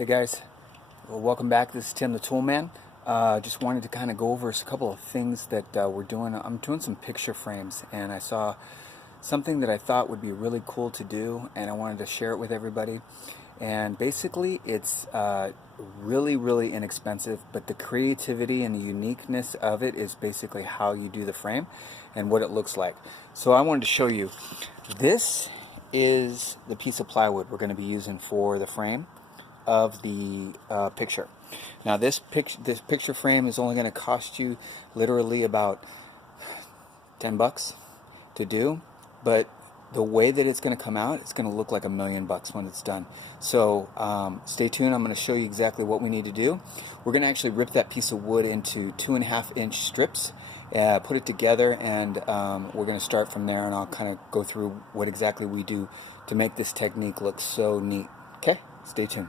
Hey guys, well, welcome back. This is Tim the Toolman. Just wanted to kind of go over a couple of things that we're doing. I'm doing some picture frames, and I saw something that I thought would be really cool to do, and I wanted to share it with everybody. And basically, it's really inexpensive, but the creativity and the uniqueness of it is basically how you do the frame and what it looks like. So I wanted to show you. This is the piece of plywood we're going to be using for the frame of the picture. Now this picture frame is only going to cost you literally about $10 to do, but the way that it's going to come out, it's going to look like $1,000,000 when it's done. So stay tuned. I'm going to show you exactly what we need to do. We're going to actually rip that piece of wood into 2.5-inch strips, put it together, and we're going to start from there, and I'll kind of go through what exactly we do to make this technique look so neat. Okay, stay tuned.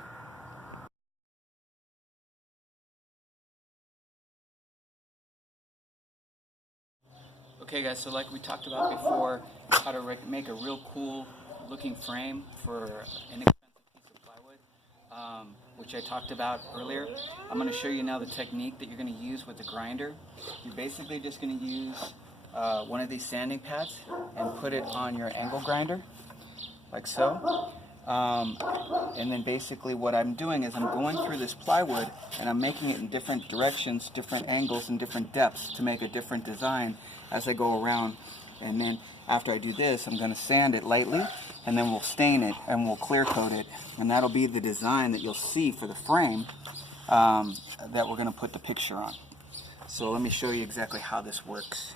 Okay guys, so like we talked about before, how to make a real cool looking frame for an inexpensive piece of plywood, which I talked about earlier. I'm going to show you now the technique that you're going to use with the grinder. You're basically just going to use one of these sanding pads and put it on your angle grinder, like so. And then basically what I'm doing is I'm going through this plywood and I'm making it in different directions, different angles, and different depths to make a different design as I go around. And then after I do this, I'm going to sand it lightly, and then we'll stain it and we'll clear coat it, and that'll be the design that you'll see for the frame that we're going to put the picture on. So let me show you exactly how this works.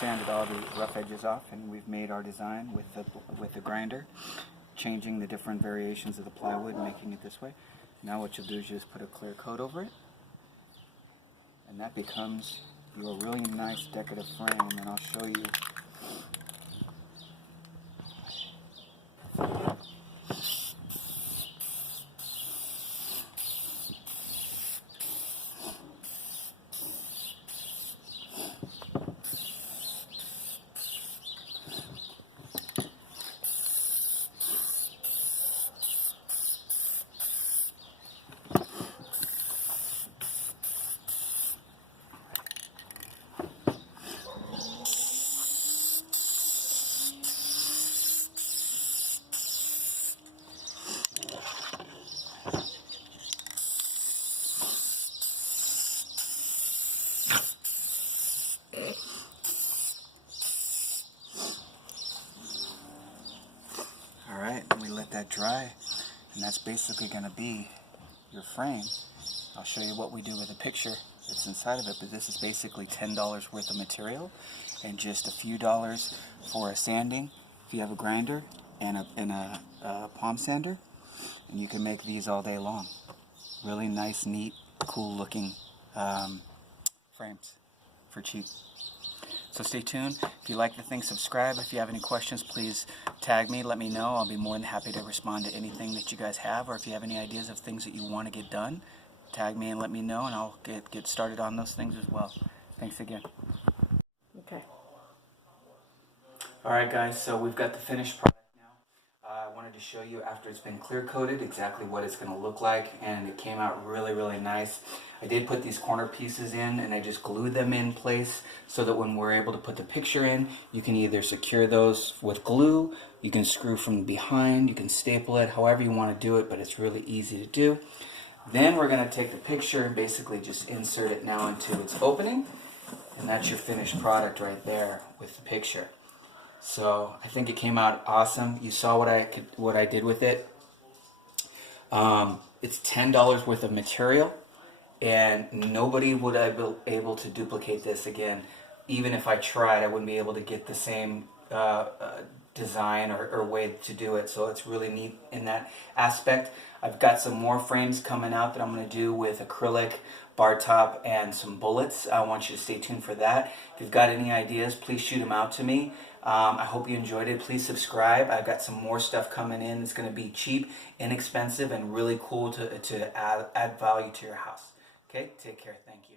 Sanded all the rough edges off, and we've made our design with the grinder, changing the different variations of the plywood and making it this way. Now what you'll do is you just put a clear coat over it, and that becomes your really nice decorative frame. And I'll show you. that dry, and that's basically going to be your frame. I'll show you what we do with the picture that's inside of it, but this is basically $10 worth of material and just a few dollars for a sanding if you have a grinder and a palm sander, and you can make these all day long. Really nice, neat, cool looking frames for cheap. So stay tuned. If you like the thing, subscribe. If you have any questions, please tag me, let me know. I'll be more than happy to respond to anything that you guys have, or if you have any ideas of things that you want to get done, tag me and let me know, and I'll get started on those things as well. Thanks again. Okay. Alright guys, so we've got the finished product now. I wanted to show you after it's been clear coated exactly what it's going to look like, and it came out really, really nice. I did put these corner pieces in, and I just glued them in place so that when we're able to put the picture in, you can either secure those with glue, you can screw from behind, you can staple it, however you want to do it, but it's really easy to do. Then we're going to take the picture and basically just insert it now into its opening, and that's your finished product right there with the picture. So I think it came out awesome. You saw what I did with it. It's $10 worth of material, and nobody would be able to duplicate this again. Even if I tried, I wouldn't be able to get the same design or way to do it. So it's really neat in that aspect. I've got some more frames coming out that I'm going to do with acrylic, bar top, and some bullets. I want you to stay tuned for that. If you've got any ideas, please shoot them out to me. I hope you enjoyed it. Please subscribe. I've got some more stuff coming in. It's going to be cheap, inexpensive, and really cool to add value to your house. Okay, take care. Thank you.